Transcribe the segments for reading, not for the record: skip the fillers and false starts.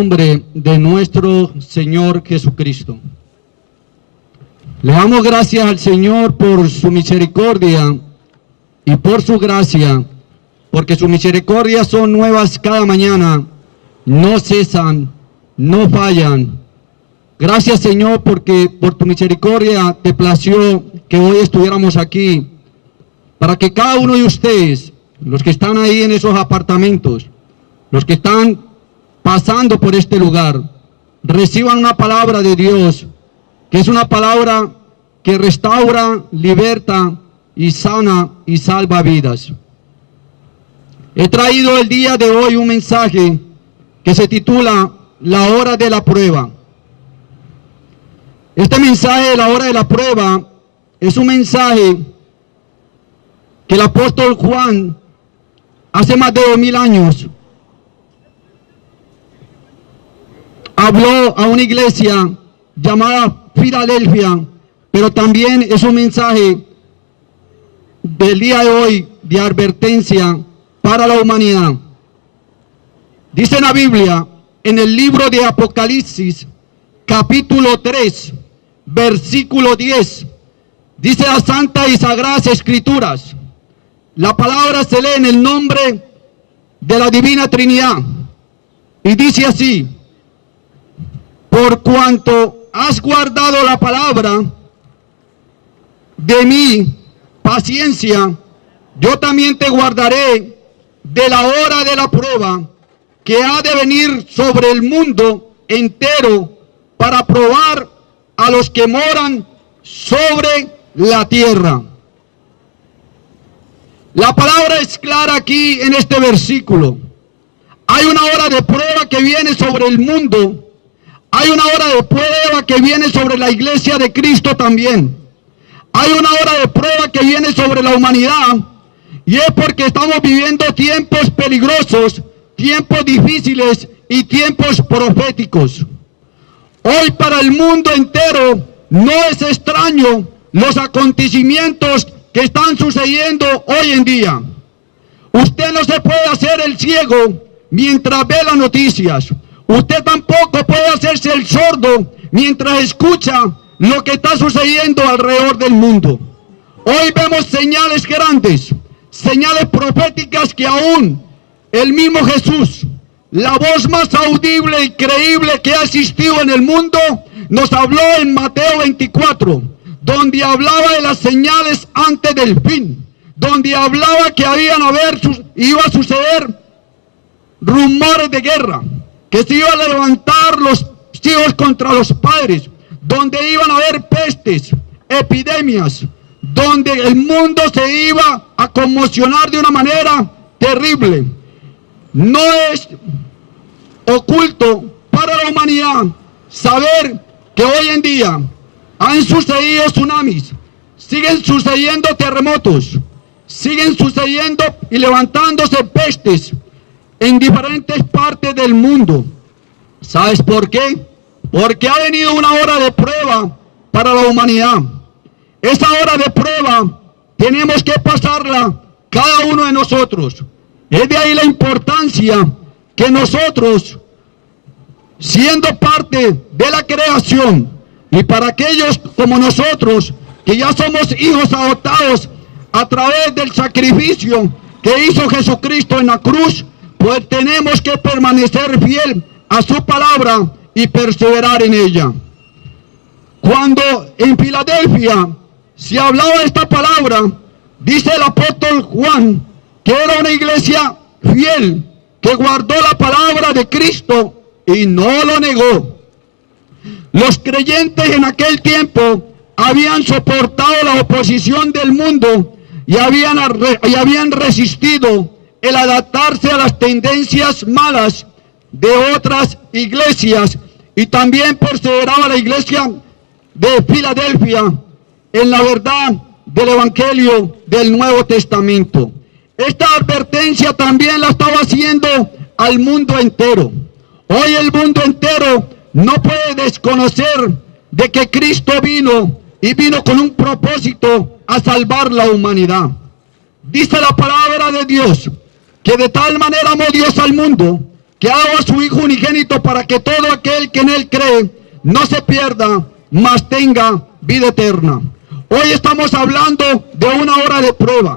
nombre de nuestro Señor Jesucristo. Le damos gracias al Señor por su misericordia y por su gracia, porque sus misericordias son nuevas cada mañana, no cesan, no fallan. Gracias, Señor, porque por tu misericordia te plació que hoy estuviéramos aquí, para que cada uno de ustedes, los que están ahí en esos apartamentos, los que están pasando por este lugar, reciban una palabra de Dios, que es una palabra que restaura, liberta y sana y salva vidas. He traído el día de hoy un mensaje que se titula La hora de la prueba. Este mensaje de la hora de la prueba es un mensaje que el apóstol Juan hace más de 2000 años habló a una iglesia llamada Filadelfia, pero también es un mensaje del día de hoy de advertencia para la humanidad. Dice la Biblia en el libro de Apocalipsis, capítulo 3, versículo 10, dice las santas y sagradas escrituras, la palabra se lee en el nombre de la Divina Trinidad, y dice así: por cuanto has guardado la palabra de mi paciencia, yo también te guardaré de la hora de la prueba que ha de venir sobre el mundo entero para probar a los que moran sobre la tierra. La palabra es clara aquí en este versículo. Hay una hora de prueba que viene sobre el mundo. Hay una hora de prueba que viene sobre la iglesia de Cristo también. Hay una hora de prueba que viene sobre la humanidad, y es porque estamos viviendo tiempos peligrosos, tiempos difíciles y tiempos proféticos. Hoy para el mundo entero no es extraño los acontecimientos que están sucediendo hoy en día. Usted no se puede hacer el ciego mientras ve las noticias. Usted tampoco puede hacerse el sordo mientras escucha lo que está sucediendo alrededor del mundo. Hoy vemos señales grandes, señales proféticas que aún el mismo Jesús, la voz más audible y creíble que ha existido en el mundo, nos habló en Mateo 24, donde hablaba de las señales antes del fin, donde hablaba que iba a suceder rumores de guerra, que se iban a levantar los hijos contra los padres, donde iban a haber pestes, epidemias, donde el mundo se iba a conmocionar de una manera terrible. No es oculto para la humanidad saber que hoy en día han sucedido tsunamis, siguen sucediendo terremotos, siguen sucediendo y levantándose pestes en diferentes partes del mundo. ¿Sabes por qué? Porque ha venido una hora de prueba para la humanidad. Esa hora de prueba tenemos que pasarla cada uno de nosotros. Es de ahí la importancia que nosotros, siendo parte de la creación, y para aquellos como nosotros que ya somos hijos adoptados a través del sacrificio que hizo Jesucristo en la cruz, pues tenemos que permanecer fiel a su palabra y perseverar en ella. Cuando en Filadelfia se hablaba de esta palabra, dice el apóstol Juan que era una iglesia fiel, que guardó la palabra de Cristo y no lo negó. Los creyentes en aquel tiempo habían soportado la oposición del mundo y habían resistido el adaptarse a las tendencias malas de otras iglesias, y también perseveraba la iglesia de Filadelfia en la verdad del Evangelio del Nuevo Testamento. Esta advertencia también la estaba haciendo al mundo entero. Hoy el mundo entero no puede desconocer de que Cristo vino con un propósito a salvar la humanidad. Dice la palabra de Dios que de tal manera amó Dios al mundo que ha dado a su Hijo unigénito para que todo aquel que en Él cree no se pierda, mas tenga vida eterna. Hoy estamos hablando de una hora de prueba.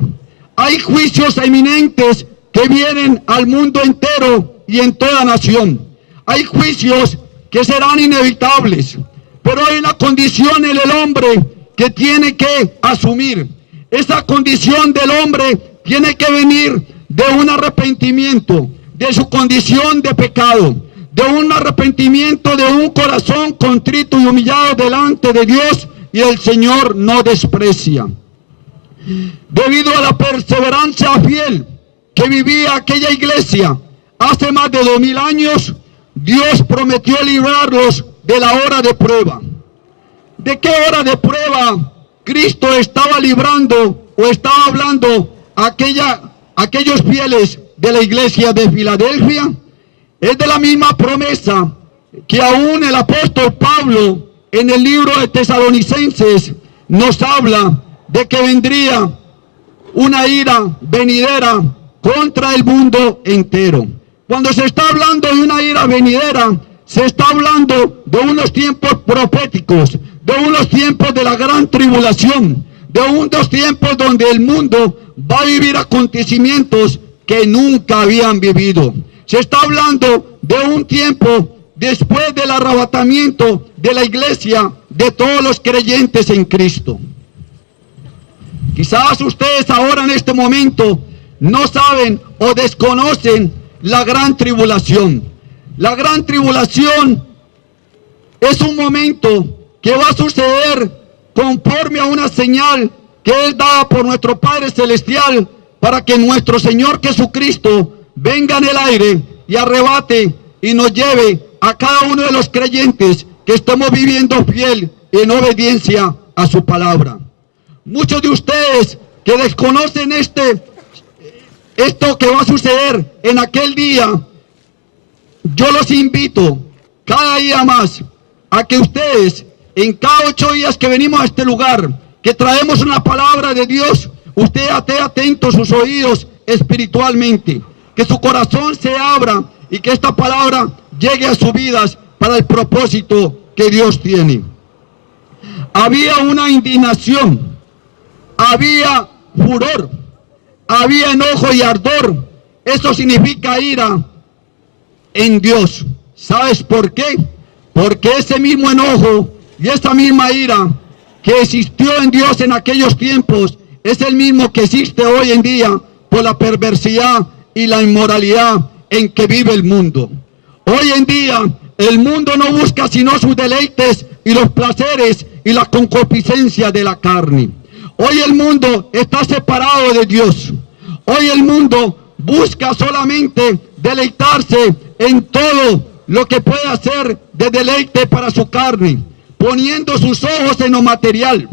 Hay juicios eminentes que vienen al mundo entero y en toda nación. Hay juicios que serán inevitables, pero hay una condición en el hombre que tiene que asumir. Esa condición del hombre tiene que venir de un arrepentimiento de su condición de pecado, de un arrepentimiento de un corazón contrito y humillado delante de Dios, y el Señor no desprecia. Debido a la perseverancia fiel que vivía aquella iglesia hace más de 2000 años, Dios prometió librarlos de la hora de prueba. ¿De qué hora de prueba Cristo estaba librando o estaba hablando a aquellos fieles de la iglesia de Filadelfia? Es de la misma promesa que aún el apóstol Pablo en el libro de Tesalonicenses nos habla de que vendría una ira venidera contra el mundo entero. Cuando se está hablando de una ira venidera, se está hablando de unos tiempos proféticos, de unos tiempos de la gran tribulación, de unos tiempos donde el mundo va a vivir acontecimientos que nunca habían vivido. Se está hablando de un tiempo después del arrebatamiento de la iglesia de todos los creyentes en Cristo. Quizás ustedes ahora en este momento no saben o desconocen la gran tribulación. La gran tribulación es un momento que va a suceder conforme a una señal que es dada por nuestro Padre Celestial para que nuestro Señor Jesucristo venga en el aire y arrebate y nos lleve a cada uno de los creyentes que estamos viviendo fiel en obediencia a su palabra. Muchos de ustedes que desconocen esto que va a suceder en aquel día, yo los invito cada día más a que ustedes, en cada 8 días que venimos a este lugar, que traemos una palabra de Dios, usted esté atento sus oídos espiritualmente, que su corazón se abra y que esta palabra llegue a sus vidas para el propósito que Dios tiene. Había una indignación, había furor, había enojo y ardor. Eso significa ira en Dios. ¿Sabes por qué? Porque ese mismo enojo y esa misma ira que existió en Dios en aquellos tiempos es el mismo que existe hoy en día por la perversidad y la inmoralidad en que vive el mundo. Hoy en día el mundo no busca sino sus deleites y los placeres y la concupiscencia de la carne. Hoy el mundo está separado de Dios. Hoy el mundo busca solamente deleitarse en todo lo que puede hacer de deleite para su carne, poniendo sus ojos en lo material,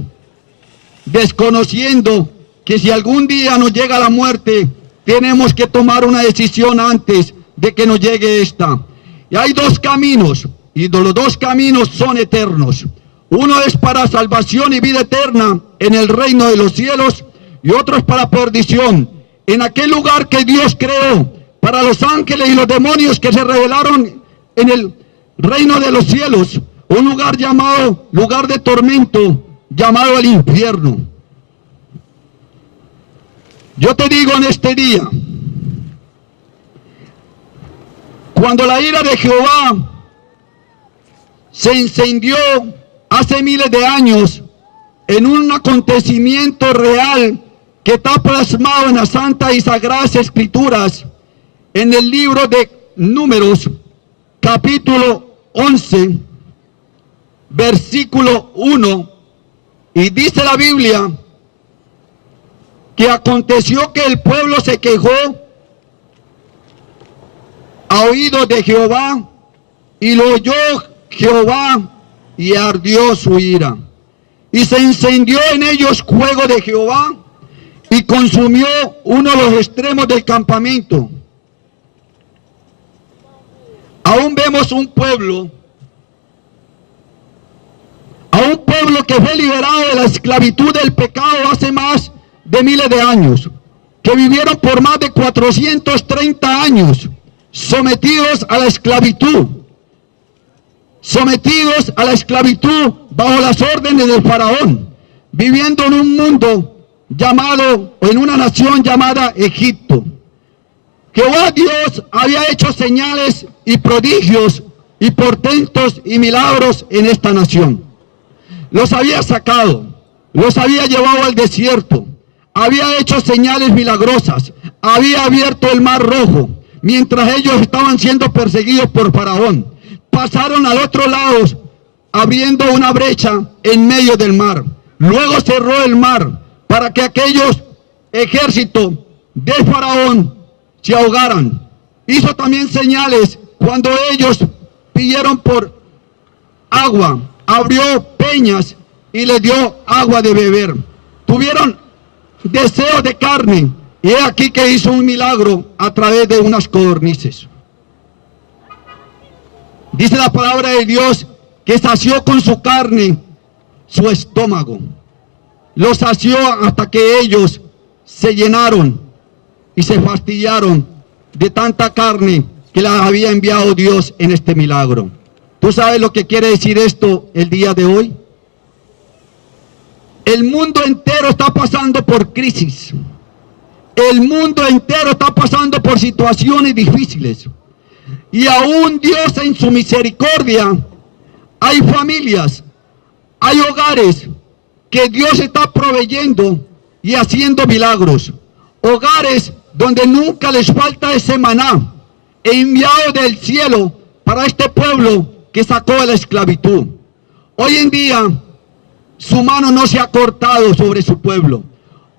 desconociendo que si algún día nos llega la muerte, tenemos que tomar una decisión antes de que nos llegue esta. Y hay 2 caminos, y los 2 caminos son eternos. Uno es para salvación y vida eterna en el reino de los cielos, y otro es para perdición, en aquel lugar que Dios creó, para los ángeles y los demonios que se rebelaron en el reino de los cielos, un lugar llamado, lugar de tormento, llamado el infierno. Yo te digo en este día, cuando la ira de Jehová se encendió hace miles de años en un acontecimiento real que está plasmado en las santas y sagradas escrituras, en el libro de Números, capítulo 11, versículo 1, y dice la Biblia que aconteció que el pueblo se quejó a oídos de Jehová, y lo oyó Jehová, y ardió su ira, y se encendió en ellos fuego de Jehová, y consumió uno de los extremos del campamento. Aún vemos un pueblo que fue liberado de la esclavitud del pecado hace más de miles de años, que vivieron por más de 430 años sometidos a la esclavitud, bajo las órdenes del faraón, viviendo en un mundo llamado, o en una nación llamada Egipto. Jehová Dios había hecho señales y prodigios y portentos y milagros en esta nación. Los había sacado, los había llevado al desierto, había hecho señales milagrosas, había abierto el mar rojo, mientras ellos estaban siendo perseguidos por faraón. Pasaron al otro lado, abriendo una brecha en medio del mar. Luego cerró el mar para que aquellos ejércitos de faraón se ahogaran. Hizo también señales cuando ellos pidieron por agua, abrió peñas y les dio agua de beber. Tuvieron deseo de carne, y he aquí que hizo un milagro a través de unas codornices. Dice la palabra de Dios que sació con su carne su estómago. Lo sació hasta que ellos se llenaron y se fastidiaron de tanta carne que les había enviado Dios en este milagro. ¿Tú sabes lo que quiere decir esto el día de hoy? El mundo entero está pasando por crisis. El mundo entero está pasando por situaciones difíciles. Y aún Dios en su misericordia, hay familias, hay hogares que Dios está proveyendo y haciendo milagros. Hogares donde nunca les falta ese maná enviado del cielo para este pueblo que sacó de la esclavitud. Hoy en día su mano no se ha cortado sobre su pueblo.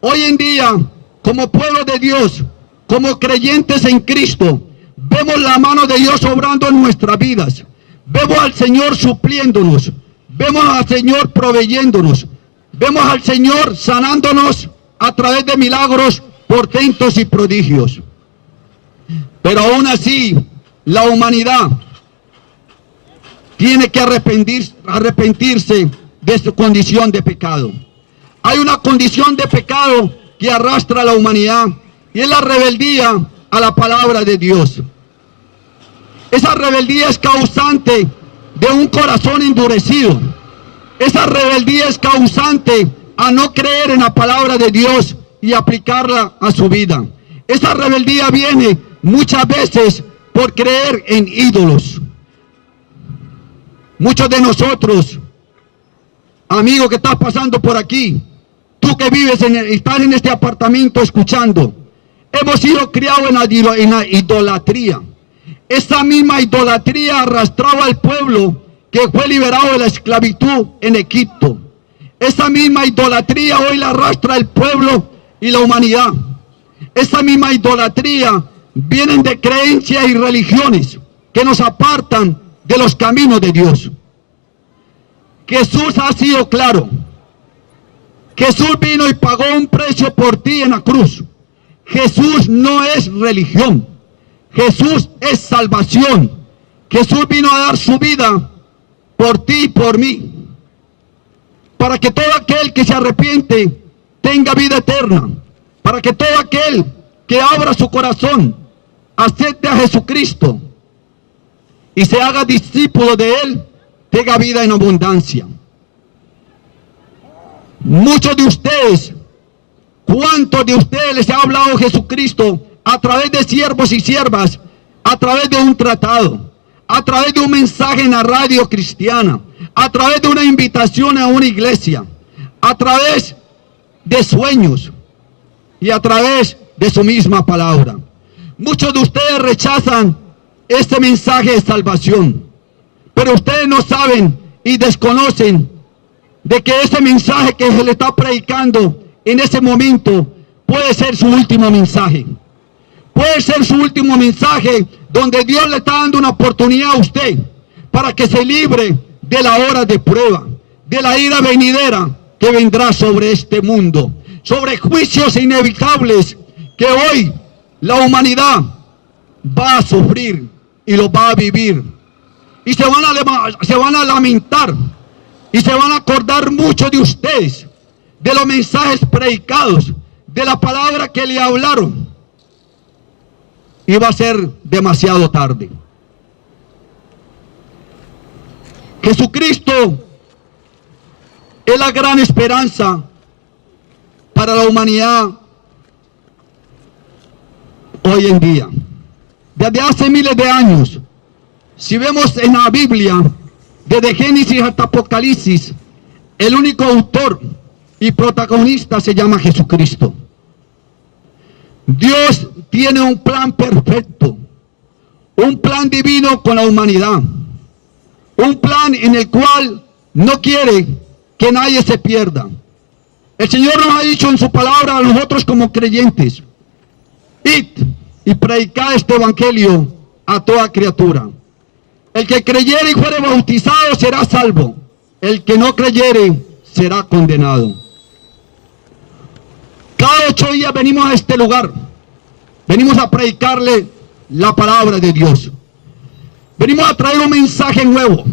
Hoy en día, como pueblo de Dios, como creyentes en Cristo, vemos la mano de Dios obrando en nuestras vidas. Vemos al Señor supliéndonos. Vemos al Señor proveyéndonos. Vemos al Señor sanándonos a través de milagros, portentos y prodigios. Pero aún así, la humanidad tiene que arrepentirse de su condición de pecado. Hay una condición de pecado que arrastra a la humanidad, y es la rebeldía a la palabra de Dios. Esa rebeldía es causante de un corazón endurecido. Esa rebeldía es causante a no creer en la palabra de Dios y aplicarla a su vida. Esa rebeldía viene muchas veces por creer en ídolos. Muchos de nosotros, amigo que estás pasando por aquí, tú que vives estás en este apartamento escuchando, hemos sido criados en la idolatría. Esa misma idolatría arrastraba al pueblo que fue liberado de la esclavitud en Egipto. Esa misma idolatría hoy la arrastra el pueblo y la humanidad. Esa misma idolatría vienen de creencias y religiones que nos apartan de los caminos de Dios. Jesús ha sido claro. Jesús vino y pagó un precio por ti en la cruz. Jesús no es religión. Jesús es salvación. Jesús vino a dar su vida por ti y por mí, para que todo aquel que se arrepiente tenga vida eterna, para que todo aquel que abra su corazón, acepte a Jesucristo y se haga discípulo de Él, tenga vida en abundancia. Muchos de ustedes, ¿cuántos de ustedes les ha hablado Jesucristo a través de siervos y siervas, a través de un tratado, a través de un mensaje en la radio cristiana, a través de una invitación a una iglesia, a través de sueños y a través de su misma palabra? Muchos de ustedes rechazan este mensaje de salvación, pero ustedes no saben y desconocen de que ese mensaje que se le está predicando en ese momento puede ser su último mensaje. Puede ser su último mensaje donde Dios le está dando una oportunidad a usted para que se libre de la hora de prueba, de la ira venidera que vendrá sobre este mundo, sobre juicios inevitables que hoy la humanidad va a sufrir y lo va a vivir. Y se van a lamentar y se van a acordar mucho de ustedes, de los mensajes predicados, de la palabra que le hablaron. iba a ser demasiado tarde. Jesucristo es la gran esperanza para la humanidad hoy en día. Desde hace miles de años, si vemos en la Biblia, desde Génesis hasta Apocalipsis, el único autor y protagonista se llama Jesucristo. Dios tiene un plan perfecto, un plan divino con la humanidad, un plan en el cual no quiere que nadie se pierda. El Señor nos ha dicho en su palabra a nosotros como creyentes: id y predicad este evangelio a toda criatura. El que creyere y fuere bautizado será salvo. El que no creyere será condenado. Cada 8 días venimos a este lugar. Venimos a predicarle la palabra de Dios. Venimos a traer un mensaje nuevo.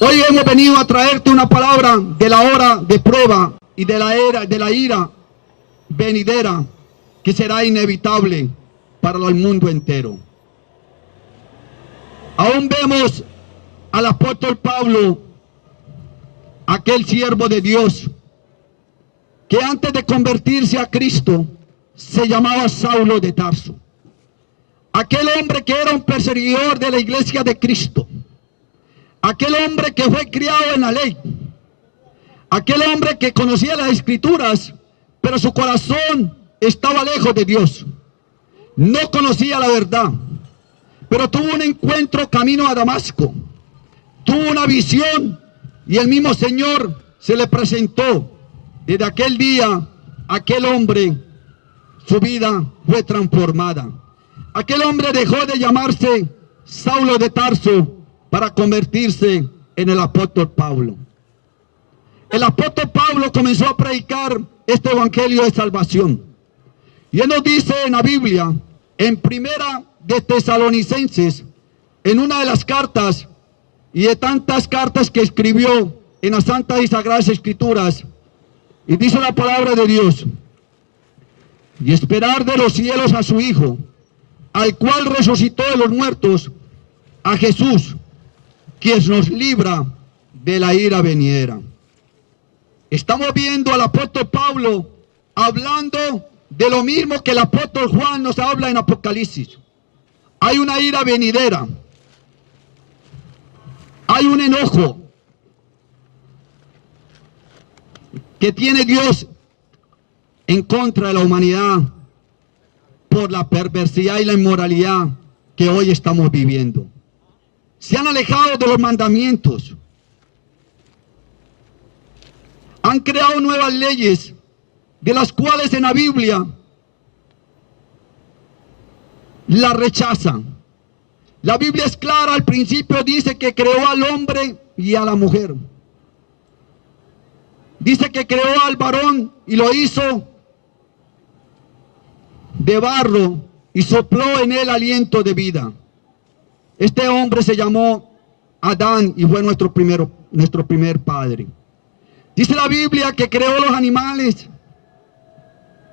Hoy hemos venido a traerte una palabra de la hora de prueba y de la ira venidera que será inevitable para el mundo entero. Aún vemos al apóstol Pablo, aquel siervo de Dios, que antes de convertirse a Cristo se llamaba Saulo de Tarso. Aquel hombre que era un perseguidor de la iglesia de Cristo. Aquel hombre que fue criado en la ley. Aquel hombre que conocía las escrituras, pero su corazón estaba lejos de Dios. No conocía la verdad, pero tuvo un encuentro camino a Damasco. Tuvo una visión y el mismo Señor se le presentó. Desde aquel día, aquel hombre, su vida fue transformada. Aquel hombre dejó de llamarse Saulo de Tarso para convertirse en el apóstol Pablo. El apóstol Pablo comenzó a predicar este evangelio de salvación. Y él nos dice en la Biblia, en Primera de Tesalonicenses, en una de las cartas y de tantas cartas que escribió en las santas y sagradas escrituras, y dice la palabra de Dios: y esperar de los cielos a su Hijo, al cual resucitó de los muertos, a Jesús, quien nos libra de la ira venidera. Estamos viendo al apóstol Pablo hablando de lo mismo que el apóstol Juan nos habla en Apocalipsis. Hay una ira venidera, hay un enojo que tiene Dios en contra de la humanidad por la perversidad y la inmoralidad que hoy estamos viviendo. Se han alejado de los mandamientos, han creado nuevas leyes, de las cuales en la Biblia la rechazan. La Biblia es clara, al principio dice que creó al hombre y a la mujer. Dice que creó al varón y lo hizo de barro y sopló en él aliento de vida. Este hombre se llamó Adán y fue nuestro primer padre. Dice la Biblia que creó los animales,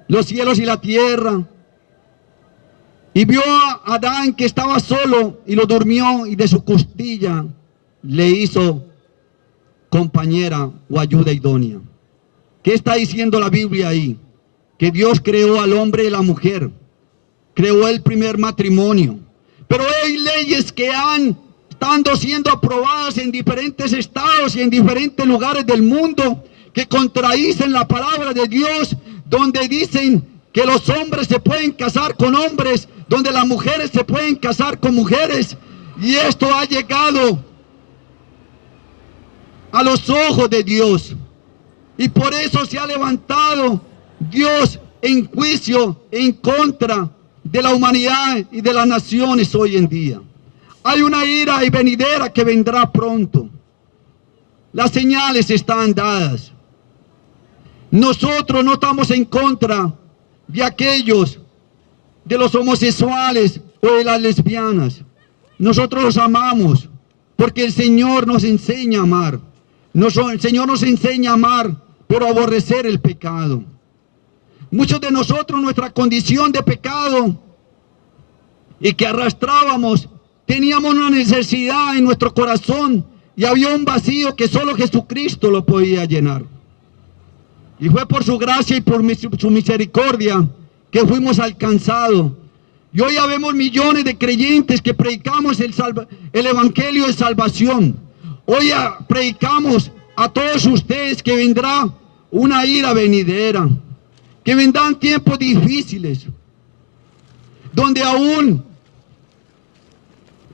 los cielos y la tierra. Y vio a Adán que estaba solo y lo durmió, y de su costilla le hizo compañera o ayuda idónea. ¿Qué está diciendo la Biblia ahí? Que Dios creó al hombre y la mujer, creó el primer matrimonio. Pero hay leyes que estando siendo aprobadas en diferentes estados y en diferentes lugares del mundo, que contradicen la palabra de Dios, donde dicen que los hombres se pueden casar con hombres, donde las mujeres se pueden casar con mujeres, y esto ha llegado a los ojos de Dios, y por eso se ha levantado Dios en juicio en contra de la humanidad y de las naciones hoy en día. Hay una ira y venidera que vendrá pronto. Las señales están dadas. Nosotros no estamos en contra de aquellos, de los homosexuales o de las lesbianas. Nosotros los amamos porque el Señor nos enseña a amar. El Señor nos enseña a amar, pero a aborrecer el pecado. Muchos de nosotros, nuestra condición de pecado y que arrastrábamos, teníamos una necesidad en nuestro corazón y había un vacío que solo Jesucristo lo podía llenar. Y fue por su gracia y por su misericordia que fuimos alcanzados. Y hoy ya vemos millones de creyentes que predicamos el evangelio de salvación. Hoy ya predicamos a todos ustedes que vendrá una ira venidera, que vendrán tiempos difíciles, donde aún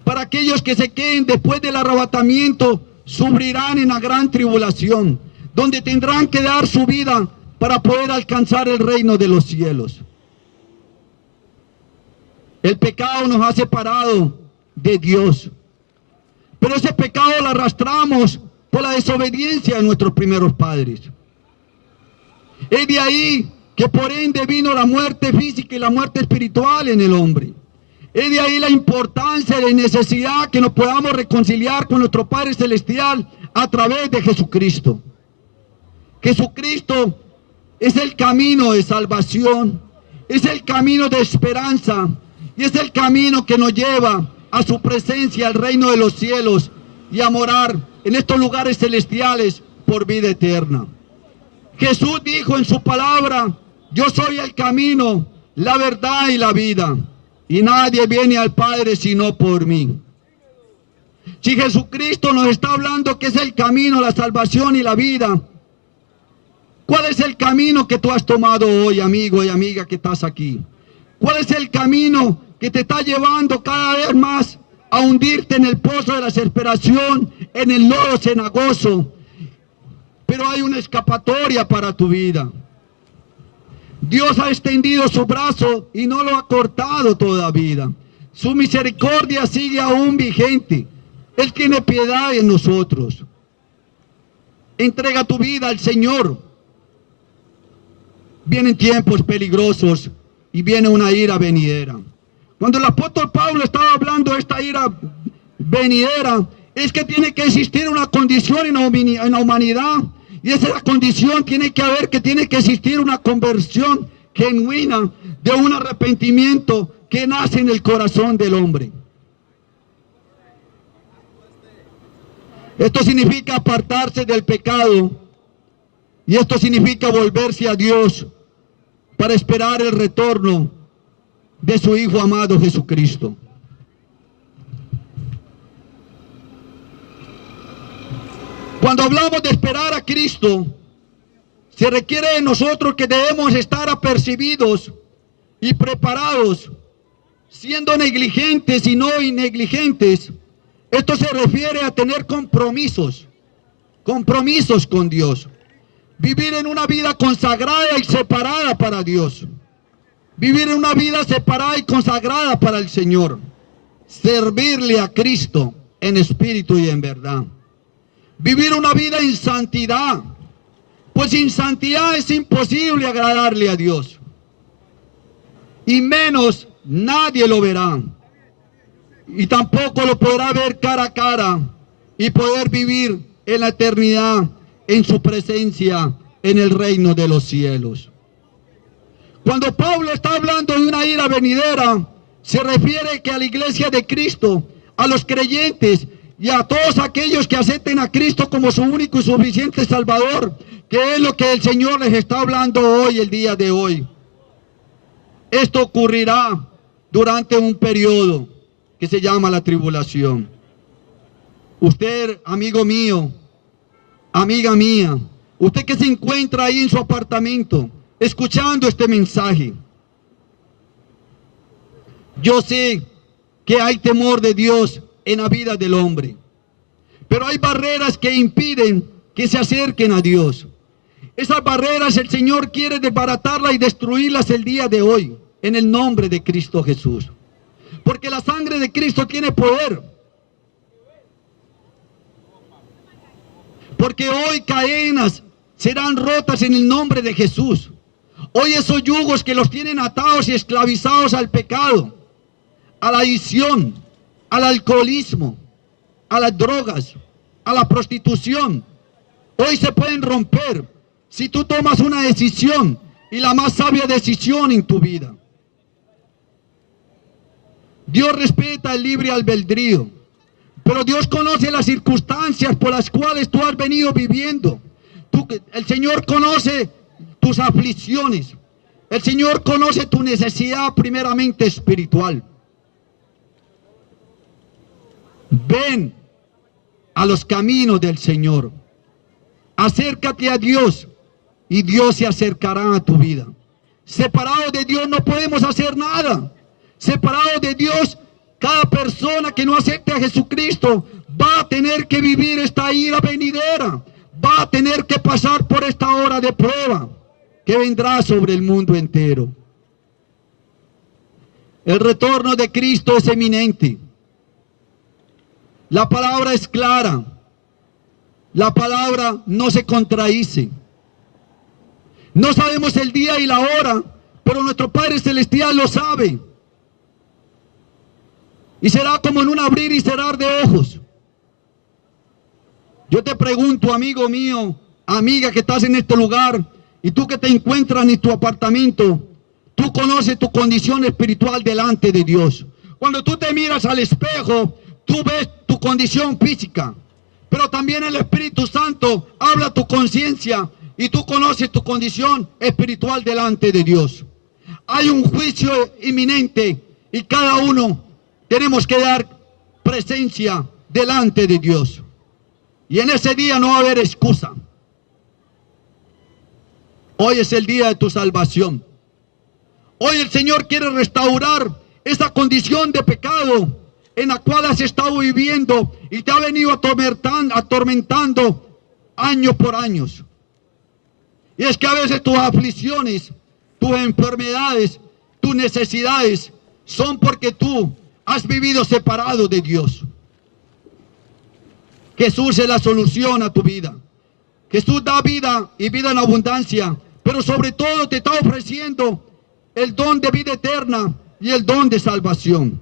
para aquellos que se queden después del arrebatamiento sufrirán en la gran tribulación, donde tendrán que dar su vida para poder alcanzar el reino de los cielos. El pecado nos ha separado de Dios, pero ese pecado lo arrastramos por la desobediencia de nuestros primeros padres. Es de ahí que por ende vino la muerte física y la muerte espiritual en el hombre. Es de ahí la importancia y la necesidad que nos podamos reconciliar con nuestro Padre Celestial a través de Jesucristo. Jesucristo es el camino de salvación, es el camino de esperanza y es el camino que nos lleva a su presencia, al reino de los cielos y a morar en estos lugares celestiales por vida eterna. Jesús dijo en su palabra: yo soy el camino, la verdad y la vida, y nadie viene al Padre sino por mí. Si Jesucristo nos está hablando que es el camino, la salvación y la vida, ¿cuál es el camino que tú has tomado hoy, amigo y amiga que estás aquí? ¿Cuál es el camino que te está llevando cada vez más a hundirte en el pozo de la desesperación, en el lodo cenagoso? Pero hay una escapatoria para tu vida. Dios ha extendido su brazo y no lo ha cortado todavía. Su misericordia sigue aún vigente. Él tiene piedad en nosotros. Entrega tu vida al Señor. Vienen tiempos peligrosos y viene una ira venidera. Cuando el apóstol Pablo estaba hablando de esta ira venidera, es que tiene que existir una condición en la humanidad, y esa condición tiene que existir una conversión genuina de un arrepentimiento que nace en el corazón del hombre. Esto significa apartarse del pecado, y esto significa volverse a Dios para esperar el retorno de su Hijo amado Jesucristo. Cuando hablamos de esperar a Cristo, se requiere de nosotros que debemos estar apercibidos y preparados, siendo negligentes y no negligentes. Esto se refiere a tener compromisos con Dios. Vivir en una vida consagrada y separada para Dios. Vivir en una vida separada y consagrada para el Señor. Servirle a Cristo en espíritu y en verdad. Vivir una vida en santidad, pues sin santidad es imposible agradarle a Dios. Y menos nadie lo verá. Y tampoco lo podrá ver cara a cara y poder vivir en la eternidad en su presencia en el reino de los cielos. Cuando Pablo está hablando de una ira venidera, se refiere que a la iglesia de Cristo, a los creyentes y a todos aquellos que acepten a Cristo como su único y suficiente Salvador, que es lo que el Señor les está hablando hoy, el día de hoy. Esto ocurrirá durante un periodo que se llama la tribulación. Usted, amigo mío, amiga mía, usted que se encuentra ahí en su apartamento, escuchando este mensaje, yo sé que hay temor de Dios en la vida del hombre, pero hay barreras que impiden que se acerquen a Dios. Esas barreras el Señor quiere desbaratarlas y destruirlas el día de hoy, en el nombre de Cristo Jesús, porque la sangre de Cristo tiene poder. Porque hoy cadenas serán rotas en el nombre de Jesús. Hoy esos yugos que los tienen atados y esclavizados al pecado, a la adicción, al alcoholismo, a las drogas, a la prostitución, hoy se pueden romper si tú tomas una decisión, y la más sabia decisión en tu vida. Dios respeta el libre albedrío, pero Dios conoce las circunstancias por las cuales tú has venido viviendo. El Señor conoce tus aflicciones. El Señor conoce tu necesidad primeramente espiritual. Ven a los caminos del Señor. Acércate a Dios y Dios se acercará a tu vida. Separados de Dios no podemos hacer nada. Separados de Dios, cada persona que no acepte a Jesucristo va a tener que vivir esta ira venidera. Va a tener que pasar por esta hora de prueba que vendrá sobre el mundo entero. El retorno de Cristo es eminente. La palabra es clara. La palabra no se contradice. No sabemos el día y la hora, pero nuestro Padre Celestial lo sabe. Y será como en un abrir y cerrar de ojos. Yo te pregunto, amigo mío, amiga que estás en este lugar, y tú que te encuentras en tu apartamento, tú conoces tu condición espiritual delante de Dios. Cuando tú te miras al espejo, tú ves tu condición física, pero también el Espíritu Santo habla a tu conciencia y tú conoces tu condición espiritual delante de Dios. Hay un juicio inminente y cada uno tenemos que dar presencia delante de Dios. Y en ese día no va a haber excusa. Hoy es el día de tu salvación. Hoy el Señor quiere restaurar esa condición de pecado en la cual has estado viviendo y te ha venido atormentando año por años. Y es que a veces tus aflicciones, tus enfermedades, tus necesidades son porque tú has vivido separado de Dios. Jesús es la solución a tu vida. Jesús da vida y vida en abundancia, pero sobre todo te está ofreciendo el don de vida eterna y el don de salvación.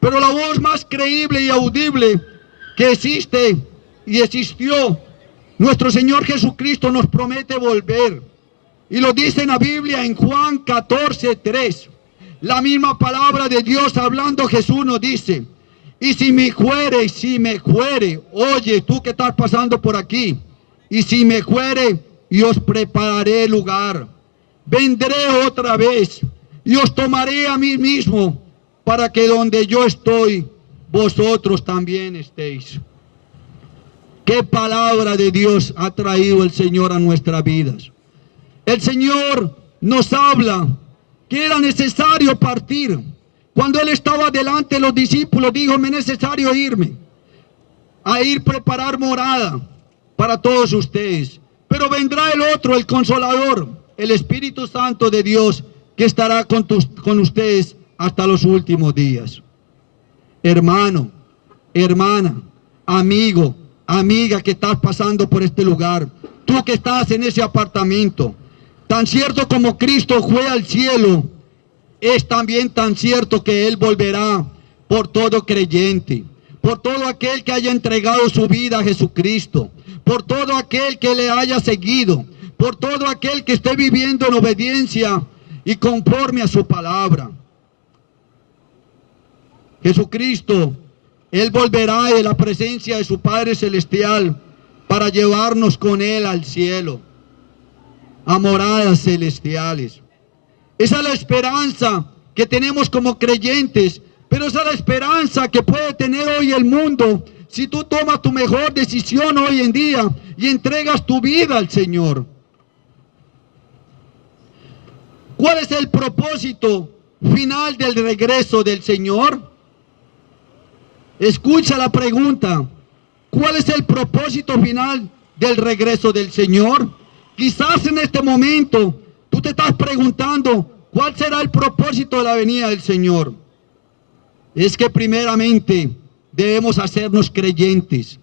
Pero la voz más creíble y audible que existe y existió, nuestro Señor Jesucristo nos promete volver. Y lo dice en la Biblia en Juan 14:3. La misma palabra de Dios hablando Jesús nos dice: y si me fuere, oye, tú que estás pasando por aquí, y si me fuere, y os prepararé lugar. Vendré otra vez, y os tomaré a mí mismo, para que donde yo estoy, vosotros también estéis. ¿Qué palabra de Dios ha traído el Señor a nuestras vidas? El Señor nos habla que era necesario partir. Cuando Él estaba delante de los discípulos, dijo: me es necesario irme, a ir preparar morada para todos ustedes. Pero vendrá el otro, el Consolador, el Espíritu Santo de Dios, que estará con ustedes hasta los últimos días. Hermano, hermana, amigo, amiga que estás pasando por este lugar, tú que estás en ese apartamento, tan cierto como Cristo fue al cielo, es también tan cierto que Él volverá por todo creyente, por todo aquel que haya entregado su vida a Jesucristo, por todo aquel que le haya seguido, por todo aquel que esté viviendo en obediencia y conforme a su palabra. Jesucristo, Él volverá de la presencia de su Padre Celestial para llevarnos con Él al cielo, a moradas celestiales. Esa es la esperanza que tenemos como creyentes, pero esa es la esperanza que puede tener hoy el mundo si tú tomas tu mejor decisión hoy en día y entregas tu vida al Señor. ¿Cuál es el propósito final del regreso del Señor? Escucha la pregunta. ¿Cuál es el propósito final del regreso del Señor? Quizás en este momento tú te estás preguntando, ¿cuál será el propósito de la venida del Señor? Es que primeramente debemos hacernos creyentes,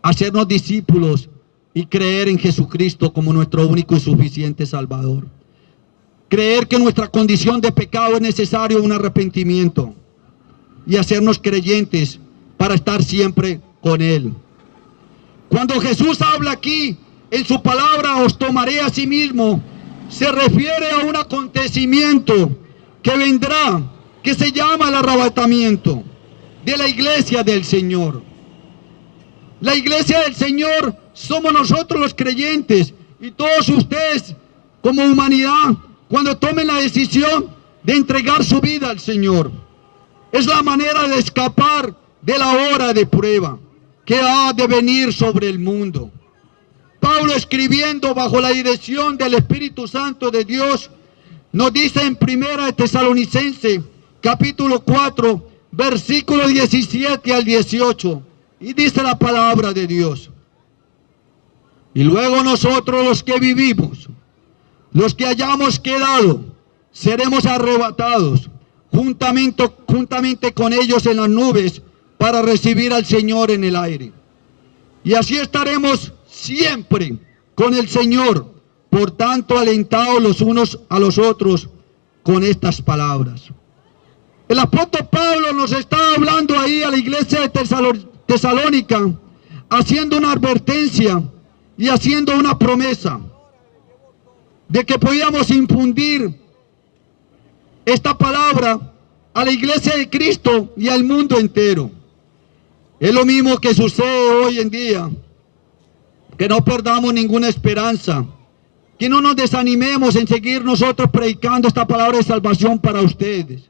hacernos discípulos y creer en Jesucristo como nuestro único y suficiente Salvador. Creer que nuestra condición de pecado es necesario un arrepentimiento y hacernos creyentes para estar siempre con Él. Cuando Jesús habla aquí en su palabra, os tomaré a sí mismo, se refiere a un acontecimiento que vendrá que se llama el arrebatamiento de la iglesia del Señor. La iglesia del Señor somos nosotros los creyentes y todos ustedes como humanidad cuando tomen la decisión de entregar su vida al Señor. Es la manera de escapar de la hora de prueba que ha de venir sobre el mundo. Pablo, escribiendo bajo la dirección del Espíritu Santo de Dios, nos dice en 1 Tesalonicenses capítulo 4 versículo 17 al 18, y dice la palabra de Dios: y luego nosotros los que vivimos, los que hayamos quedado, seremos arrebatados juntamente con ellos en las nubes para recibir al Señor en el aire. Y así estaremos siempre con el Señor. Por tanto, alentados los unos a los otros con estas palabras. El apóstol Pablo nos está hablando ahí a la iglesia de Tesalónica, haciendo una advertencia y haciendo una promesa de que podíamos infundir esta palabra a la iglesia de Cristo y al mundo entero. Es lo mismo que sucede hoy en día, que no perdamos ninguna esperanza, que no nos desanimemos en seguir nosotros predicando esta palabra de salvación para ustedes,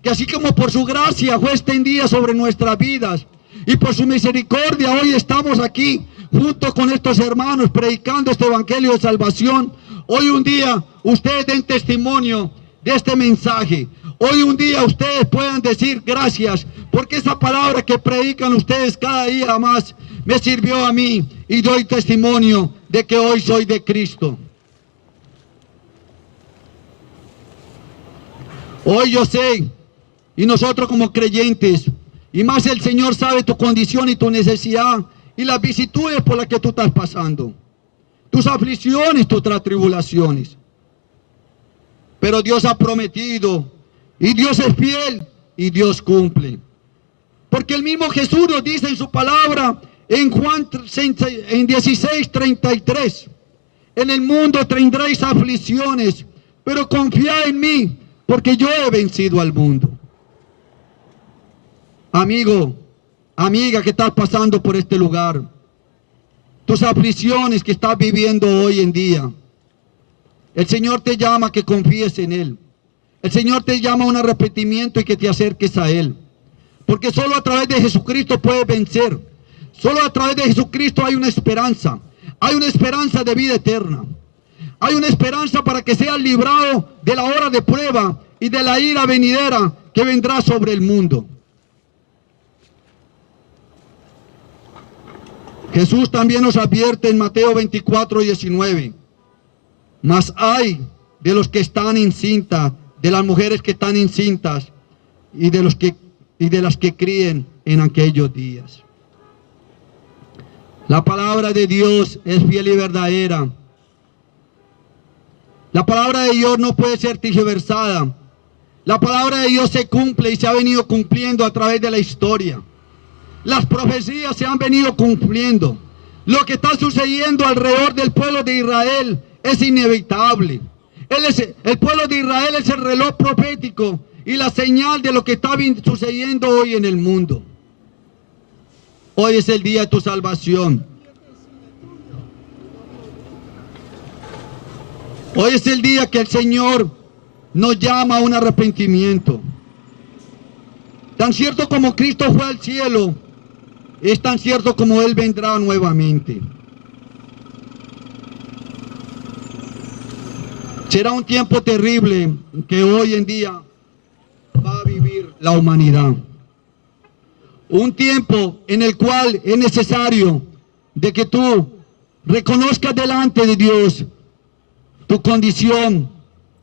que así como por su gracia fue extendida sobre nuestras vidas y por su misericordia hoy estamos aquí junto con estos hermanos predicando este evangelio de salvación. Hoy un día ustedes den testimonio de este mensaje. Hoy un día ustedes puedan decir gracias, porque esa palabra que predican ustedes cada día más me sirvió a mí y doy testimonio de que hoy soy de Cristo. Hoy yo sé, y nosotros como creyentes, y más el Señor sabe tu condición y tu necesidad y las vicisitudes por las que tú estás pasando, tus aflicciones, tus tribulaciones. Pero Dios ha prometido, y Dios es fiel, y Dios cumple. Porque el mismo Jesús nos dice en su palabra, en Juan 16:33, en el mundo tendréis aflicciones, pero confiad en mí, porque yo he vencido al mundo. Amigo, amiga que estás pasando por este lugar, tus aflicciones que estás viviendo hoy en día, el Señor te llama a que confíes en Él. El Señor te llama a un arrepentimiento y que te acerques a Él. Porque solo a través de Jesucristo puedes vencer. Solo a través de Jesucristo hay una esperanza. Hay una esperanza de vida eterna. Hay una esperanza para que seas librado de la hora de prueba y de la ira venidera que vendrá sobre el mundo. Jesús también nos advierte en Mateo 24:19. Mas hay de los que están encintas, de las mujeres que están encintas y de las que críen en aquellos días. La palabra de Dios es fiel y verdadera. La palabra de Dios no puede ser tergiversada. La palabra de Dios se cumple y se ha venido cumpliendo a través de la historia. Las profecías se han venido cumpliendo. Lo que está sucediendo alrededor del pueblo de Israel es inevitable. El pueblo de Israel es el reloj profético y la señal de lo que está sucediendo hoy en el mundo. Hoy es el día de tu salvación. Hoy es el día que el Señor nos llama a un arrepentimiento. Tan cierto como Cristo fue al cielo, es tan cierto como Él vendrá nuevamente. Será un tiempo terrible que hoy en día va a vivir la humanidad. Un tiempo en el cual es necesario de que tú reconozcas delante de Dios tu condición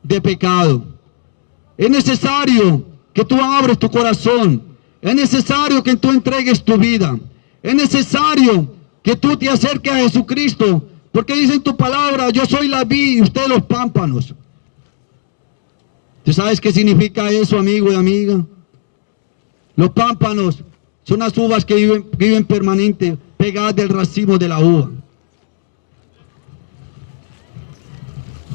de pecado. Es necesario que tú abres tu corazón. Es necesario que tú entregues tu vida. Es necesario que tú te acerques a Jesucristo. Porque dice en tu palabra, yo soy la vid y ustedes los pámpanos. ¿Tú sabes qué significa eso, amigo y amiga? Los pámpanos son las uvas que viven permanente, pegadas del racimo de la uva.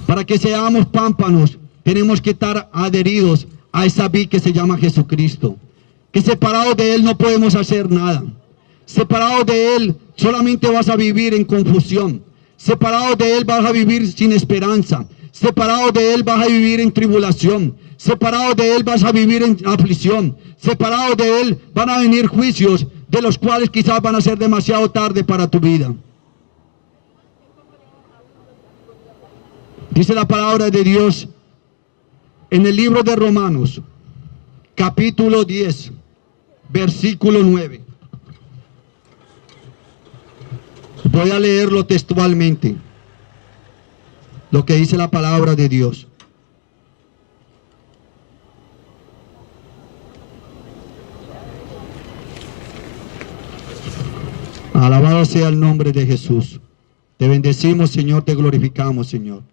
Para que seamos pámpanos, tenemos que estar adheridos a esa vid que se llama Jesucristo. Que separados de Él no podemos hacer nada. Separados de Él solamente vas a vivir en confusión. Separados de Él vas a vivir sin esperanza. Separados de Él vas a vivir en tribulación. Separados de Él vas a vivir en aflicción. Separados de Él van a venir juicios, de los cuales quizás van a ser demasiado tarde para tu vida. Dice la palabra de Dios en el libro de Romanos, capítulo 10, versículo 9. Voy a leerlo textualmente, lo que dice la palabra de Dios. Alabado sea el nombre de Jesús. Te bendecimos, Señor, te glorificamos, Señor.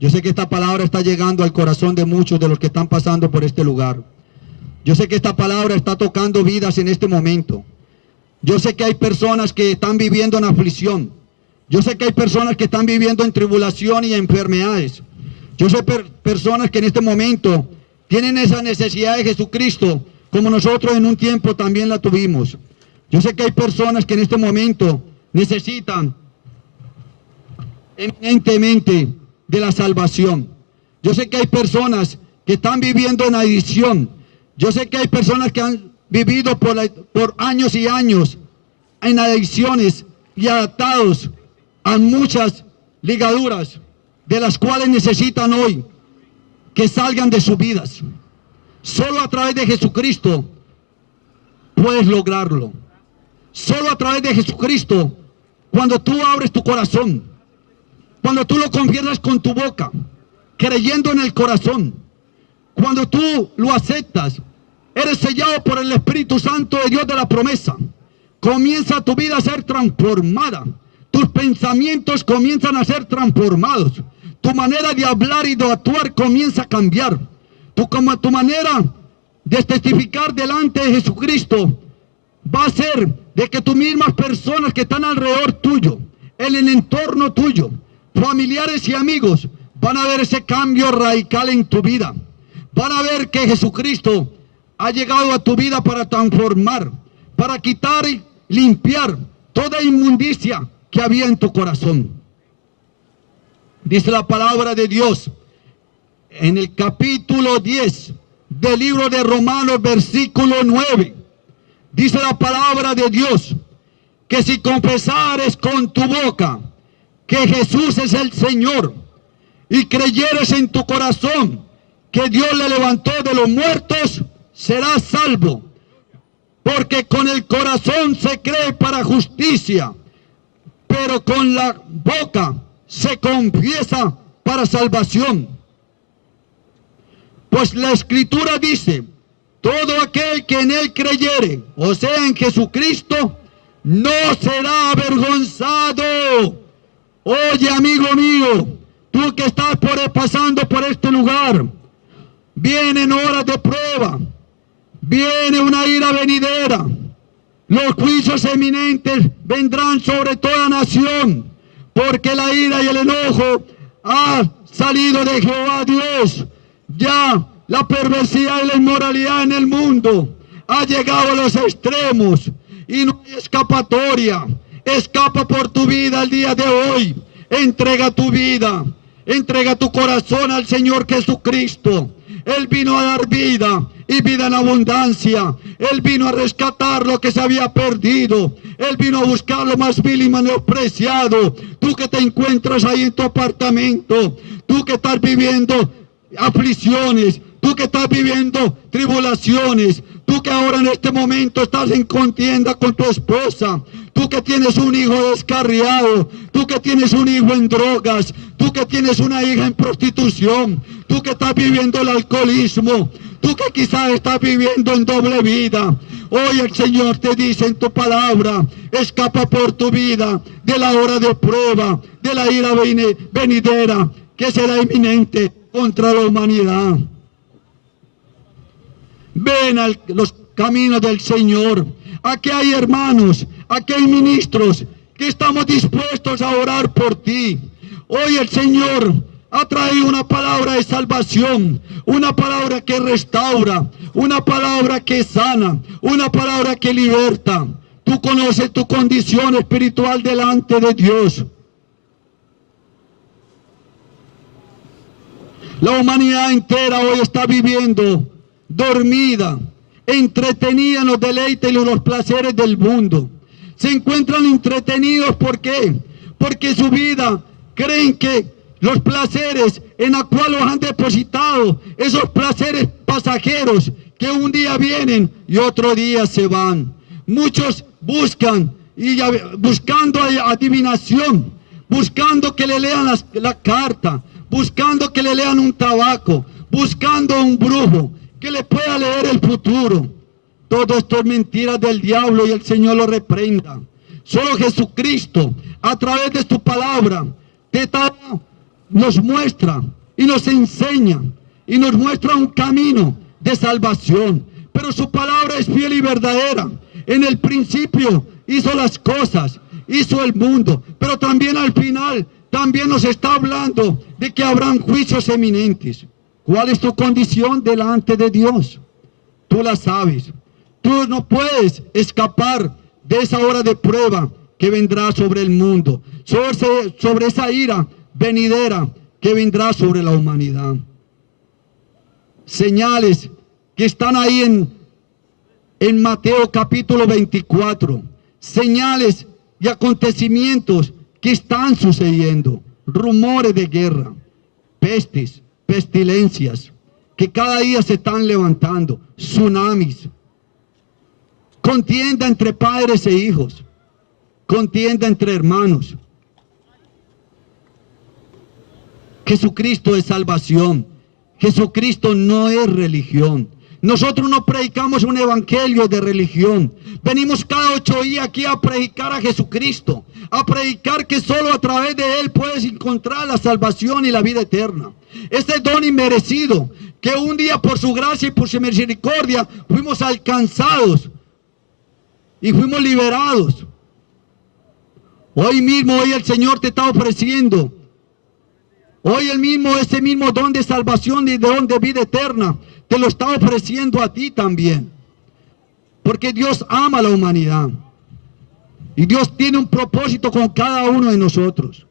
Yo sé que esta palabra está llegando al corazón de muchos de los que están pasando por este lugar. Yo sé que esta palabra está tocando vidas en este momento. Yo sé que hay personas que están viviendo en aflicción. Yo sé que hay personas que están viviendo en tribulación y enfermedades. Yo sé personas que en este momento tienen esa necesidad de Jesucristo, como nosotros en un tiempo también la tuvimos. Yo sé que hay personas que en este momento necesitan eminentemente de la salvación. Yo sé que hay personas que están viviendo en adicción. Yo sé que hay personas que han vivido por años y años en adicciones y adaptados a muchas ligaduras, de las cuales necesitan hoy que salgan de sus vidas. Solo a través de Jesucristo puedes lograrlo. Solo a través de Jesucristo, cuando tú abres tu corazón, cuando tú lo confiesas con tu boca, creyendo en el corazón, cuando tú lo aceptas, eres sellado por el Espíritu Santo de Dios de la promesa. Comienza tu vida a ser transformada. Tus pensamientos comienzan a ser transformados. Tu manera de hablar y de actuar comienza a cambiar. Tu manera de testificar delante de Jesucristo va a ser de que tus mismas personas que están alrededor tuyo, en el entorno tuyo, familiares y amigos, van a ver ese cambio radical en tu vida. Van a ver que Jesucristo ha llegado a tu vida para transformar, para quitar y limpiar toda inmundicia que había en tu corazón. Dice la palabra de Dios en el capítulo 10 del libro de Romanos, versículo 9. Dice la palabra de Dios que si confesares con tu boca que Jesús es el Señor y creyeres en tu corazón que Dios le levantó de los muertos, serás salvo. Porque con el corazón se cree para justicia, pero con la boca se confiesa para salvación. Pues la Escritura dice: todo aquel que en Él creyere, o sea en Jesucristo, no será avergonzado. Oye, amigo mío, tú que estás pasando por este lugar, vienen horas de prueba, viene una ira venidera, los juicios eminentes vendrán sobre toda nación, porque la ira y el enojo ha salido de Jehová Dios. Ya la perversidad y la inmoralidad en el mundo ha llegado a los extremos y no hay escapatoria. Escapa por tu vida el día de hoy. Entrega tu vida, entrega tu corazón al Señor Jesucristo. Él vino a dar vida y vida en abundancia. Él vino a rescatar lo que se había perdido. Él vino a buscar lo más vil y menospreciado. Tú que te encuentras ahí en tu apartamento, tú que estás viviendo aflicciones, tú que estás viviendo tribulaciones, tú que ahora en este momento estás en contienda con tu esposa, tú que tienes un hijo descarriado, tú que tienes un hijo en drogas, tú que tienes una hija en prostitución, tú que estás viviendo el alcoholismo, tú que quizás estás viviendo en doble vida. Hoy el Señor te dice en tu palabra: escapa por tu vida de la hora de prueba, de la ira venidera que será inminente contra la humanidad. Ven a los caminos del Señor. Aquí hay hermanos, aquí hay ministros que estamos dispuestos a orar por ti. Hoy el Señor ha traído una palabra de salvación, una palabra que restaura, una palabra que sana, una palabra que liberta. Tú conoces tu condición espiritual delante de Dios. La humanidad entera hoy está viviendo dormida, entretenida en los deleites y los placeres del mundo. Se encuentran entretenidos, ¿por qué? Porque su vida creen que los placeres en los cuales los han depositado, esos placeres pasajeros que un día vienen y otro día se van. Muchos buscando adivinación, buscando que le lean la carta, buscando que le lean un tabaco, buscando un brujo que le pueda leer el futuro. Todo esto es mentira del diablo y el Señor lo reprenda. Solo Jesucristo, a través de su palabra, nos muestra y nos enseña y nos muestra un camino de salvación. Pero su palabra es fiel y verdadera. En el principio hizo las cosas, hizo el mundo, pero también al final también nos está hablando de que habrán juicios eminentes. ¿Cuál es tu condición delante de Dios? Tú la sabes. Tú no puedes escapar de esa hora de prueba que vendrá sobre el mundo, sobre esa ira venidera que vendrá sobre la humanidad. Señales que están ahí en Mateo capítulo 24. Señales y acontecimientos que están sucediendo. Rumores de guerra, pestes, pestilencias, que cada día se están levantando, tsunamis, contienda entre padres e hijos, contienda entre hermanos. Jesucristo es salvación. Jesucristo no es religión. Nosotros no predicamos un evangelio de religión. Venimos cada 8 días aquí a predicar a Jesucristo, a predicar que solo a través de Él puedes encontrar la salvación y la vida eterna. Ese don inmerecido, que un día por su gracia y por su misericordia fuimos alcanzados y fuimos liberados. Hoy mismo, hoy el Señor te está ofreciendo. Hoy ese mismo don de salvación y don de vida eterna te lo está ofreciendo a ti también. Porque Dios ama a la humanidad. Y Dios tiene un propósito con cada uno de nosotros.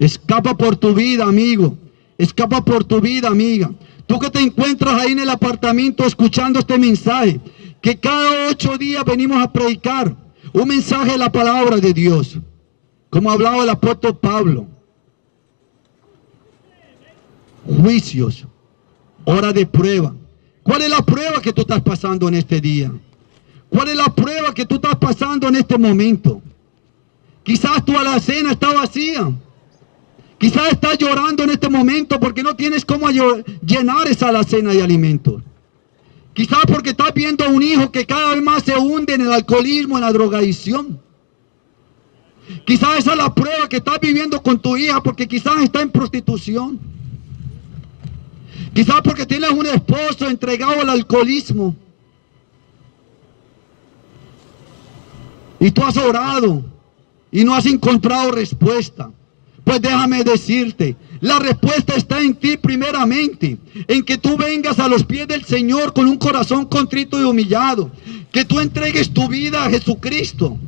Escapa por tu vida, amigo. Escapa por tu vida, amiga. Tú que te encuentras ahí en el apartamento escuchando este mensaje, que cada 8 días venimos a predicar un mensaje de la palabra de Dios. Como hablaba el apóstol Pablo. Juicios, hora de prueba. ¿Cuál es la prueba que tú estás pasando en este día? ¿Cuál es la prueba que tú estás pasando en este momento? Quizás tu alacena está vacía. Quizás estás llorando en este momento porque no tienes cómo llenar esa alacena de alimentos. Quizás porque estás viendo a un hijo que cada vez más se hunde en el alcoholismo, en la drogadicción. Quizás esa es la prueba que estás viviendo con tu hija porque quizás está en prostitución. Quizás porque tienes un esposo entregado al alcoholismo. Y tú has orado y no has encontrado respuesta. Pues déjame decirte, la respuesta está en ti primeramente, en que tú vengas a los pies del Señor con un corazón contrito y humillado, que tú entregues tu vida a Jesucristo.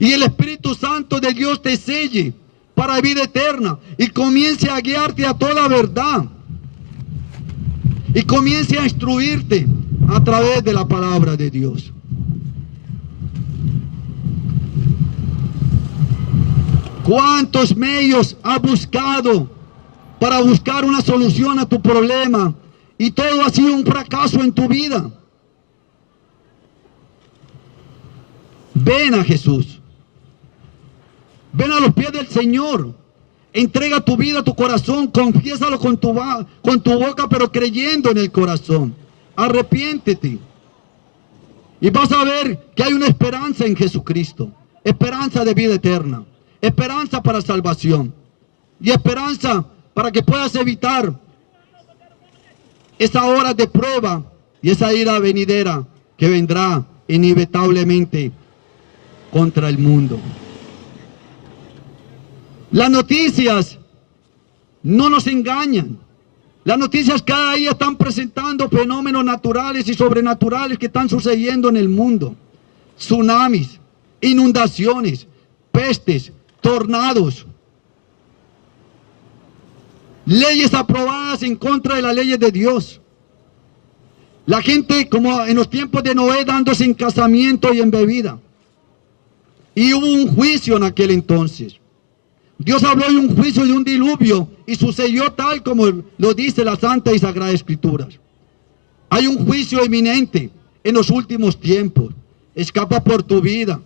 Y el Espíritu Santo de Dios te selle para vida eterna y comience a guiarte a toda la verdad. Y comience a instruirte a través de la palabra de Dios. ¿Cuántos medios has buscado para buscar una solución a tu problema? Y todo ha sido un fracaso en tu vida. Ven a Jesús. Ven a los pies del Señor. Entrega tu vida, tu corazón. Confiésalo con tu boca, pero creyendo en el corazón. Arrepiéntete. Y vas a ver que hay una esperanza en Jesucristo. Esperanza de vida eterna. Esperanza para salvación. Y esperanza para que puedas evitar esa hora de prueba y esa ira venidera que vendrá inevitablemente contra el mundo. Las noticias no nos engañan. Las noticias cada día están presentando fenómenos naturales y sobrenaturales que están sucediendo en el mundo. Tsunamis, inundaciones, pestes, tornados. Leyes aprobadas en contra de las leyes de Dios. La gente, como en los tiempos de Noé, dándose en casamiento y en bebida. Y hubo un juicio en aquel entonces. Dios habló de un juicio, de un diluvio, y sucedió tal como lo dice la Santa y Sagrada Escrituras. Hay un juicio inminente en los últimos tiempos. Escapa por tu vida.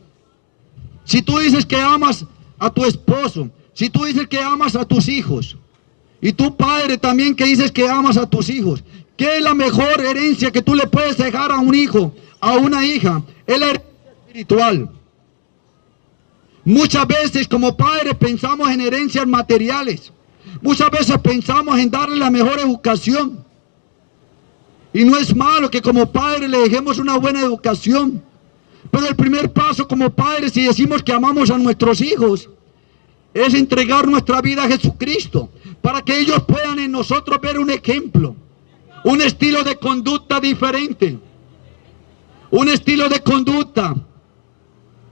Si tú dices que amas a tu esposo, si tú dices que amas a tus hijos, y tu padre también que dices que amas a tus hijos, ¿qué es la mejor herencia que tú le puedes dejar a un hijo, a una hija? Es la herencia espiritual. Muchas veces como padres pensamos en herencias materiales. Muchas veces pensamos en darle la mejor educación. Y no es malo que como padres le dejemos una buena educación. Pero el primer paso como padres, si decimos que amamos a nuestros hijos, es entregar nuestra vida a Jesucristo, para que ellos puedan en nosotros ver un ejemplo, un estilo de conducta diferente, un estilo de conducta.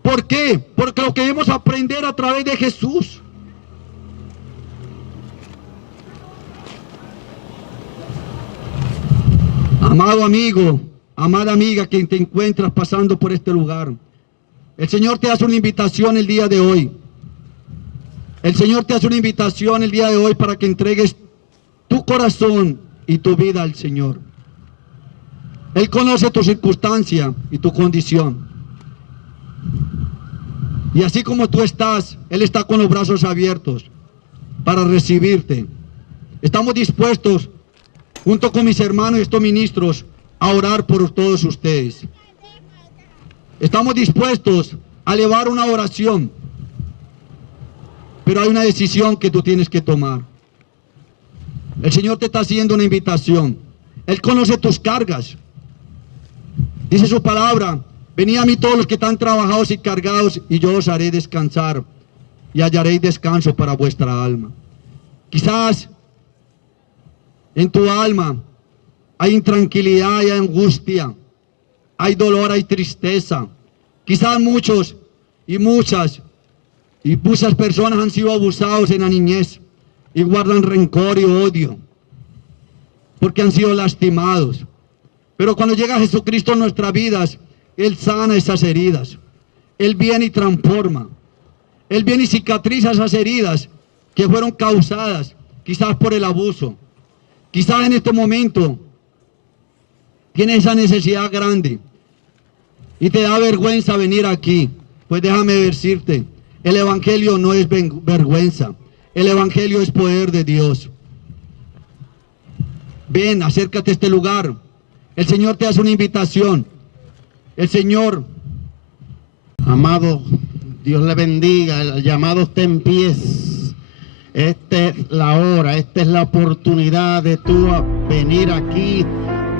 ¿Por qué? Porque lo queremos aprender a través de Jesús. Amado amigo, amada amiga que te encuentras pasando por este lugar, el Señor te hace una invitación el día de hoy. El Señor te hace una invitación el día de hoy para que entregues tu corazón y tu vida al Señor. Él conoce tu circunstancia y tu condición. Y así como tú estás, Él está con los brazos abiertos para recibirte. Estamos dispuestos, junto con mis hermanos y estos ministros, a orar por todos ustedes. Estamos dispuestos a elevar una oración, pero hay una decisión que tú tienes que tomar. El Señor te está haciendo una invitación. Él conoce tus cargas. Dice su palabra: venid a mí todos los que están trabajados y cargados, y yo os haré descansar, y hallaréis descanso para vuestra alma. Quizás en tu alma hay intranquilidad, hay angustia, hay dolor, hay tristeza. Quizás muchos y muchas personas han sido abusados en la niñez y guardan rencor y odio porque han sido lastimados. Pero cuando llega Jesucristo en nuestras vidas, Él sana esas heridas. Él viene y transforma. Él viene y cicatriza esas heridas que fueron causadas quizás por el abuso. Quizás en este momento tienes esa necesidad grande y te da vergüenza venir aquí. Pues déjame decirte, el Evangelio no es vergüenza. El Evangelio es poder de Dios. Ven, acércate a este lugar. El Señor te hace una invitación. El Señor, amado, Dios le bendiga. El llamado está en pies. Esta es la hora, esta es la oportunidad de tú venir aquí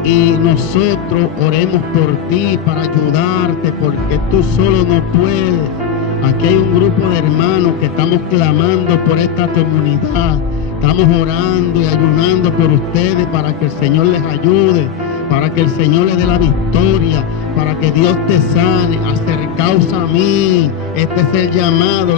y nosotros oremos por ti para ayudarte, porque tú solo no puedes. Aquí hay un grupo de hermanos que estamos clamando por esta comunidad. Estamos orando y ayunando por ustedes para que el Señor les ayude, para que el Señor les dé la victoria, para que Dios te sane. Acercaos a mí. Este es el llamado.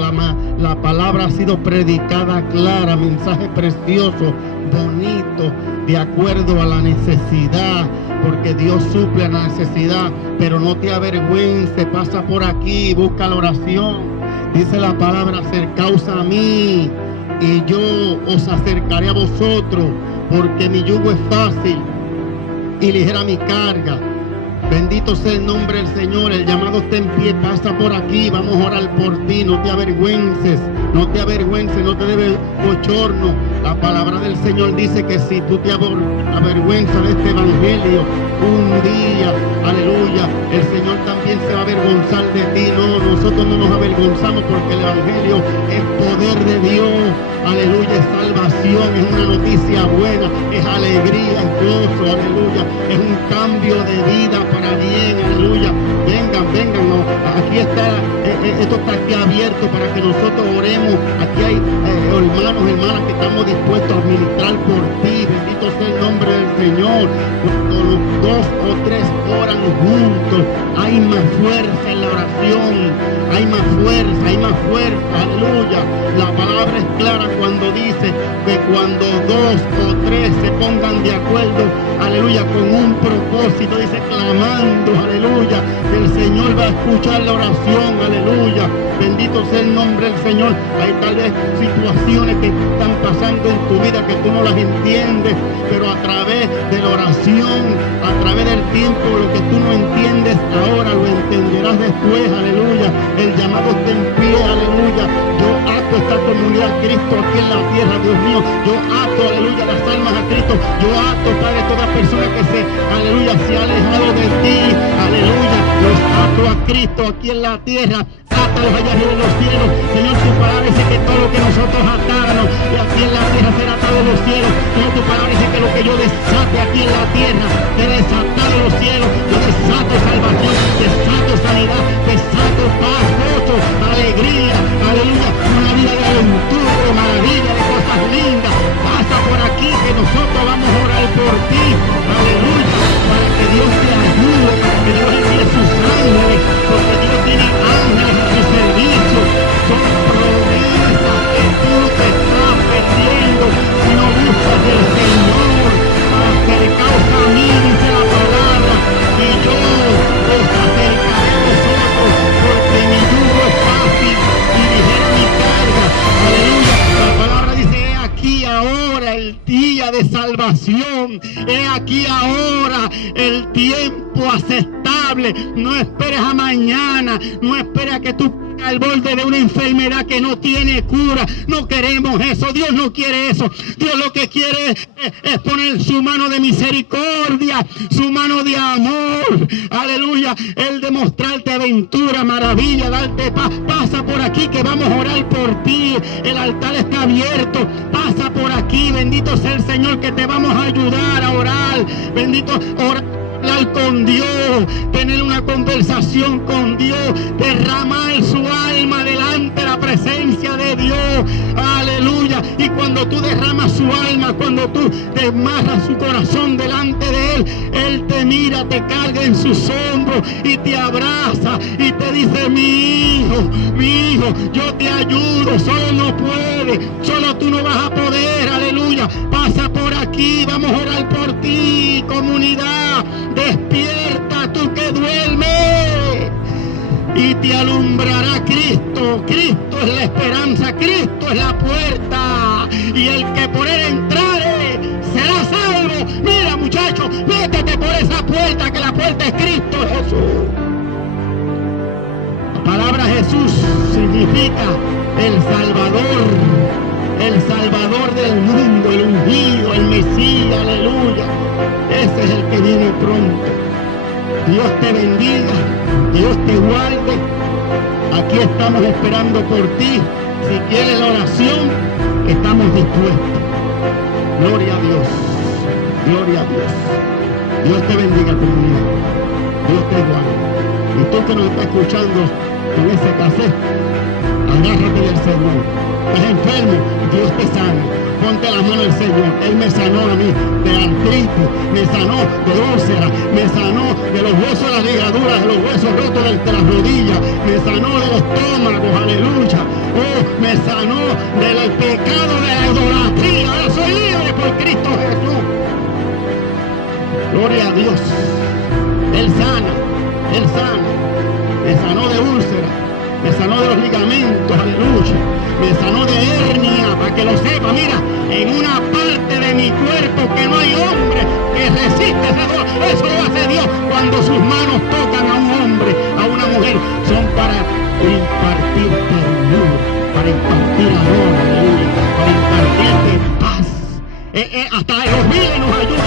La palabra ha sido predicada clara, mensaje precioso, bonito, de acuerdo a la necesidad, porque Dios suple la necesidad. Pero no te avergüences, pasa por aquí, busca la oración. Dice la palabra: acercaos a mí y yo os acercaré a vosotros, porque mi yugo es fácil y ligera mi carga. Bendito sea el nombre del Señor. El llamado está en pie, pasa por aquí, vamos a orar por ti. No te avergüences, no te avergüences, no te debe bochorno. La palabra del Señor dice que si tú te avergüenzas de este evangelio, un día, aleluya, el Señor también se va a avergonzar de ti. No, nosotros no nos avergonzamos, porque el evangelio es poder de Dios. Aleluya, es salvación, es una noticia buena, es alegría, es gozo, aleluya, es un cambio de vida para bien, aleluya. Venga, vengan, no, aquí está, esto está aquí abierto para que nosotros oremos. Aquí hay hermanos, hermanas que estamos dispuestos a ministrar por ti. Bendito sea el nombre del Señor. Cuando los 2 o 3 oran juntos, hay más fuerza en la oración, hay más fuerza, aleluya. La palabra es clara cuando dice que cuando 2 o 3 se pongan de acuerdo, aleluya, con un propósito, dice clamando, aleluya, el Señor va a escuchar la oración, aleluya. Bendito sea el nombre del Señor. Hay tal vez situaciones que están pasando en tu vida que tú no las entiendes, pero a través de la oración, a través del tiempo, lo que tú no entiendes ahora lo entenderás después, aleluya. El llamado está en pie, aleluya. Yo ato esta comunidad a Cristo aquí en la tierra, Dios mío. Yo ato, aleluya, las almas a Cristo. Yo ato, Padre, toda persona que aleluya, se ha alejado de ti, aleluya. Los ato a Cristo aquí en la tierra. Átalos allá arriba en los cielos. Señor, tu palabra dice que todo lo que nosotros atáramos y aquí en la tierra será atado en los cielos. Señor, tu palabra dice que lo que yo desate aquí en la tierra será desatado en los cielos. Yo desato salvación, desato sanidad, desato paz, gozo, alegría, aleluya, una vida de aventura, de maravilla, de cosas lindas. Pasa por aquí que nosotros vamos a orar por ti, aleluya, para que Dios te ayude, para que Dios envíe sus ángeles, porque Dios tiene ángeles a su servicio. Son promesas que tú te estás perdiendo si no buscas del Señor. Acercaos a mí, dice la palabra, y yo os acercaré a vosotros, porque mi yugo es fácil y ligera mi carga. Aleluya. La palabra dice, he aquí ahora el día de salvación, he aquí ahora el tiempo aceptable. No esperes a mañana, no esperes a que tú al borde de una enfermedad que no tiene cura. No queremos eso. Dios no quiere eso. Dios lo que quiere es poner su mano de misericordia, su mano de amor, aleluya, el demostrarte aventura, maravilla, darte paz. Pasa por aquí que vamos a orar por ti. El altar está abierto. Pasa por aquí, bendito sea el Señor, que te vamos a ayudar a orar. Bendito, orar, hablar con Dios, tener una conversación con Dios, derramar su alma delante de la presencia de Dios, aleluya. Y cuando tú derramas su alma, cuando tú desmarras su corazón delante de Él te mira, te carga en sus hombros y te abraza y te dice, mi hijo, yo te ayudo, solo no puedes, solo tú no vas a poder, aleluya. Pasa por aquí, vamos a orar por ti, comunidad. Despierta tú que duermes y te alumbrará Cristo. Cristo es la esperanza, Cristo es la puerta, y el que por Él entrare será salvo. Mira, muchacho, métete por esa puerta, que la puerta es Cristo Jesús. La palabra Jesús significa el Salvador del mundo, el ungido, el Mesías, aleluya. Ese es el que viene pronto. Dios te bendiga, Dios te guarde. Aquí estamos esperando por ti. Si quieres la oración, estamos dispuestos. Gloria a Dios, gloria a Dios. Dios te bendiga, comunidad. Dios te guarde. Y tú que nos estás escuchando con ese cassette, agárrate del Señor. Estás enfermo, Dios te sana. Ponte la mano del Señor. Él me sanó a mí de artritis, me sanó de úlcera, me sanó de los huesos de las ligaduras, de los huesos rotos de las rodillas, me sanó del estómago, aleluya. Oh, me sanó del pecado de la idolatría. Ahora soy libre por Cristo Jesús. Gloria a Dios. Él sana, Él sana. Me sanó de úlcera, me sanó de los ligamentos, aleluya. Me sanó de hernia, para que lo sepa. Mira, en una parte de mi cuerpo que no hay hombre que resiste ese dolor. Eso lo hace Dios cuando sus manos tocan a un hombre, a una mujer. Son para impartir ternura, para impartir amor, aleluya, para impartirte paz. Hasta los miles nos ayudan.